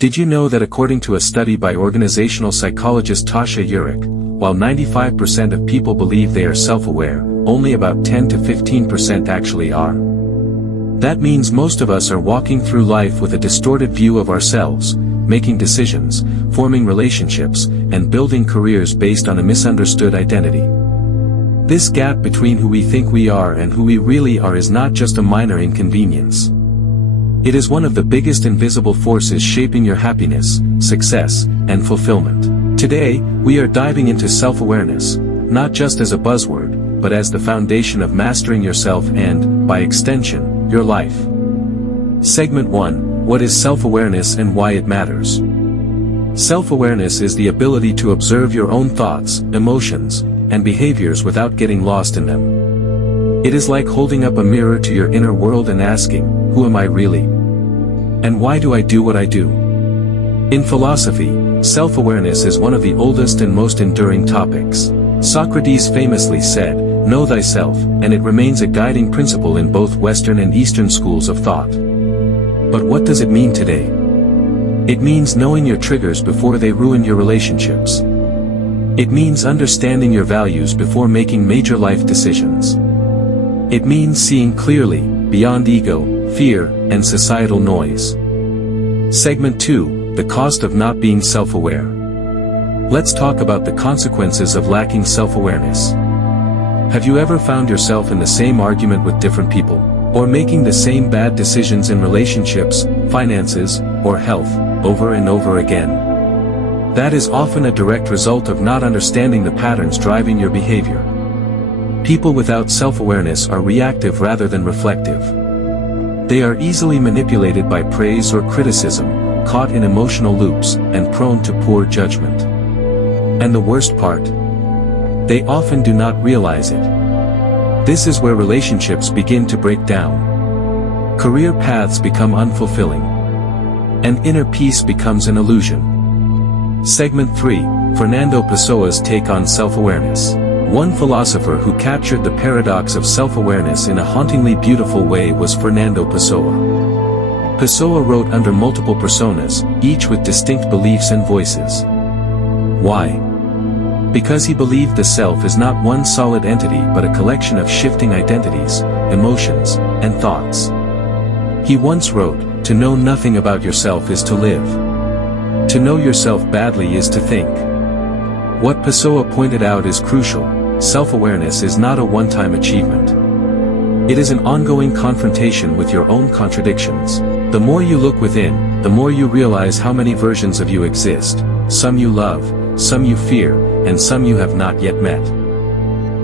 Did you know that according to a study by organizational psychologist Tasha Eurich, while 95% of people believe they are self-aware, only about 10 to 15% actually are? That means most of us are walking through life with a distorted view of ourselves, making decisions, forming relationships, and building careers based on a misunderstood identity. This gap between who we think we are and who we really are is not just a minor inconvenience. It is one of the biggest invisible forces shaping your happiness, success, and fulfillment. Today, we are diving into self-awareness, not just as a buzzword, but as the foundation of mastering yourself and, by extension, your life. Segment 1: What is self-awareness and why it matters? Self-awareness is the ability to observe your own thoughts, emotions, and behaviors without getting lost in them. It is like holding up a mirror to your inner world and asking, who am I really? And why do I do what I do? In philosophy, self-awareness is one of the oldest and most enduring topics. Socrates famously said, "Know thyself," and it remains a guiding principle in both Western and Eastern schools of thought. But what does it mean today? It means knowing your triggers before they ruin your relationships. It means understanding your values before making major life decisions. It means seeing clearly, beyond ego, fear, and societal noise. Segment 2: The cost of not being self-aware. Let's talk about the consequences of lacking self-awareness. Have you ever found yourself in the same argument with different people, or making the same bad decisions in relationships, finances, or health, over and over again? That is often a direct result of not understanding the patterns driving your behavior. People without self-awareness are reactive rather than reflective. They are easily manipulated by praise or criticism, caught in emotional loops, and prone to poor judgment. And the worst part? They often do not realize it. This is where relationships begin to break down. Career paths become unfulfilling. And inner peace becomes an illusion. Segment 3: Fernando Pessoa's take on self-awareness. One philosopher who captured the paradox of self-awareness in a hauntingly beautiful way was Fernando Pessoa. Pessoa wrote under multiple personas, each with distinct beliefs and voices. Why? Because he believed the self is not one solid entity but a collection of shifting identities, emotions, and thoughts. He once wrote, "To know nothing about yourself is to live. To know yourself badly is to think." What Pessoa pointed out is crucial: self-awareness is not a one-time achievement. It is an ongoing confrontation with your own contradictions. The more you look within, the more you realize how many versions of you exist, some you love, some you fear, and some you have not yet met.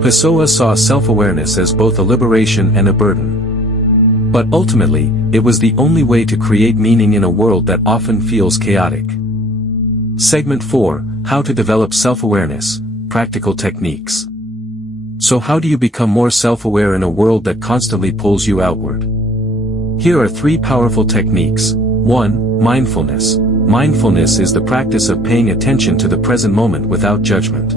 Pessoa saw self-awareness as both a liberation and a burden. But ultimately, it was the only way to create meaning in a world that often feels chaotic. Segment 4: How to develop self-awareness, practical techniques. So how do you become more self-aware in a world that constantly pulls you outward? Here are 3 powerful techniques. 1. Mindfulness. Mindfulness is the practice of paying attention to the present moment without judgment.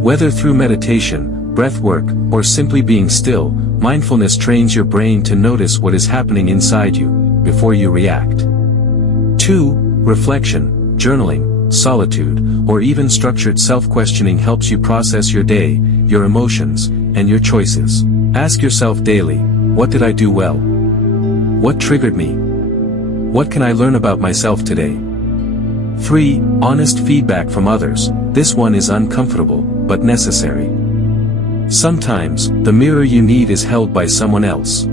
Whether through meditation, breath work, or simply being still, mindfulness trains your brain to notice what is happening inside you, before you react. 2. Reflection. Journaling, solitude, or even structured self-questioning helps you process your day, your emotions, and your choices. Ask yourself daily, what did I do well? What triggered me? What can I learn about myself today? 3. Honest feedback from others. This one is uncomfortable, but necessary. Sometimes, the mirror you need is held by someone else.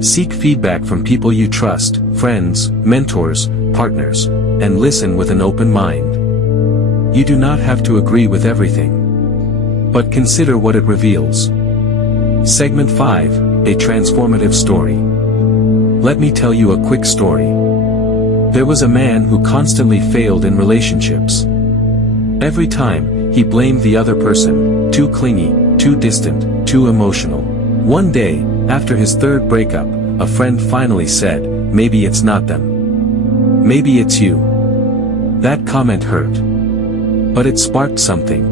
Seek feedback from people you trust, friends, mentors, partners, and listen with an open mind. You do not have to agree with everything. But consider what it reveals. Segment 5: A transformative story. Let me tell you a quick story. There was a man who constantly failed in relationships. Every time, he blamed the other person: too clingy, too distant, too emotional. One day, after his 3rd breakup, a friend finally said, "Maybe it's not them. Maybe it's you." That comment hurt. But it sparked something.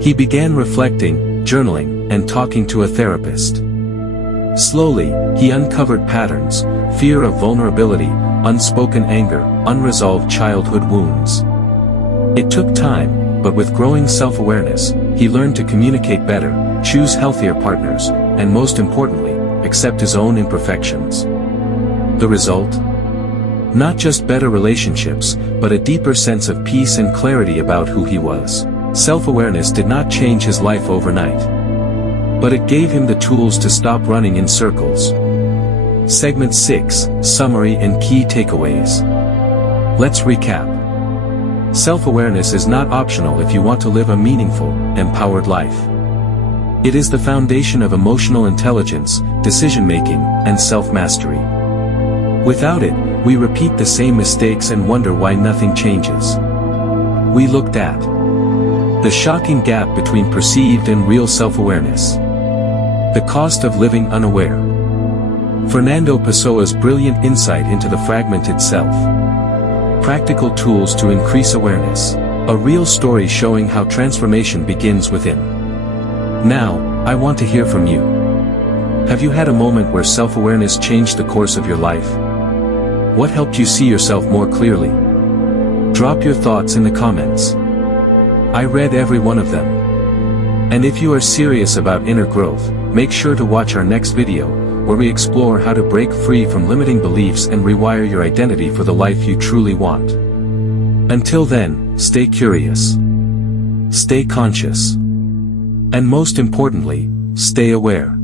He began reflecting, journaling, and talking to a therapist. Slowly, he uncovered patterns: fear of vulnerability, unspoken anger, unresolved childhood wounds. It took time, but with growing self-awareness, he learned to communicate better, choose healthier partners, and most importantly, accept his own imperfections. The result? Not just better relationships, but a deeper sense of peace and clarity about who he was. Self-awareness did not change his life overnight, but it gave him the tools to stop running in circles. Segment 6, Summary and Key Takeaways. Let's recap. Self-awareness is not optional if you want to live a meaningful, empowered life. It is the foundation of emotional intelligence, decision-making, and self-mastery. Without it, we repeat the same mistakes and wonder why nothing changes. We looked at the shocking gap between perceived and real self-awareness. The cost of living unaware. Fernando Pessoa's brilliant insight into the fragmented self. Practical tools to increase awareness. A real story showing how transformation begins within. Now, I want to hear from you. Have you had a moment where self-awareness changed the course of your life? What helped you see yourself more clearly? Drop your thoughts in the comments. I read every one of them. And if you are serious about inner growth, make sure to watch our next video, where we explore how to break free from limiting beliefs and rewire your identity for the life you truly want. Until then, stay curious, stay conscious, and most importantly, stay aware.